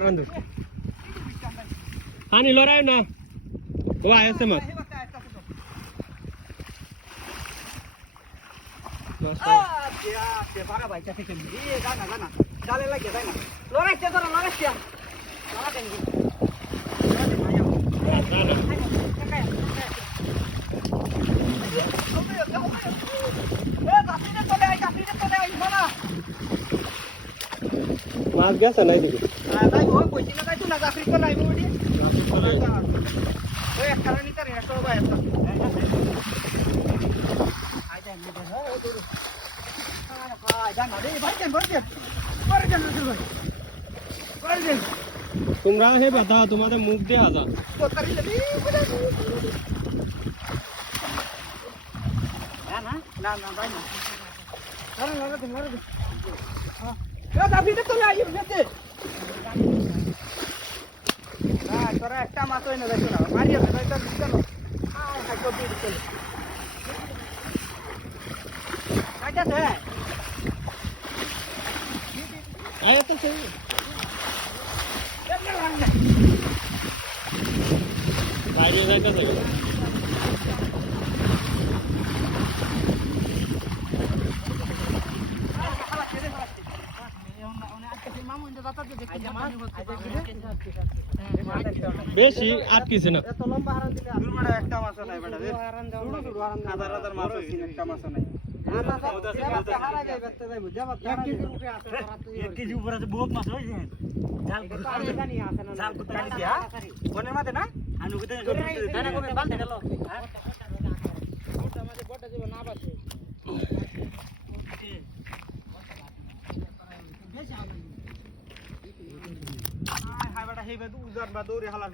Parandu. Hani lorai na. Wah, este mas. ভাগা ভাই চাষে কেন জানা জানা জালে লাগে তাই না লড়াইতে ধরো লড়াইতে লড়া দেন মাছ গেছে নাই দিকে তাই ওই কইছি না তাই তো না জাফরি তো নাই বড়ি ওই এক কারণে তার একটা ভাই একটা আই দেন নি দেন ওই দূর ভাই জানা রে ভাই কেন ভাই করে কেন ভাই করে দেন তোমরা হে বাতাও তোমাদের মুখ দিয়ে আজা কোতারি দেবি না না না ভাই না লড়া দেন হ্যাঁ এ জাফরি তো লাগি যেতে হ্যাঁ তোরা একটা মাছ হই না দেখো না মারি আছে ভাই তোর কেন আয় হাই কবি চল আচ্ছা হ্যাঁ আয়া তো সেই বাইরে যাইতেছে গেল বেশি আটকিছে না এত লম্বা হারান দিলে দুর্বড়া একটা মাছ নাই বেটা হারান দাও হাজার হাজার মাছ হইছে একটা মাছ নাই হারা যাই বেতে যাইবো যাবা 1 কেজি উপরে আছে 1 কেজি উপরে আছে বহুত মাছ হইছে জাল করে জানি আছে না জাল করে জানি দিয়া কোনের মাঝে না আনু কত না কমে বালতে গেল হ্যাঁ ওটা মাঝে বড়টা দিব না বাসে হাই বেটা হেই বা উজার বা দৌড়ে হালা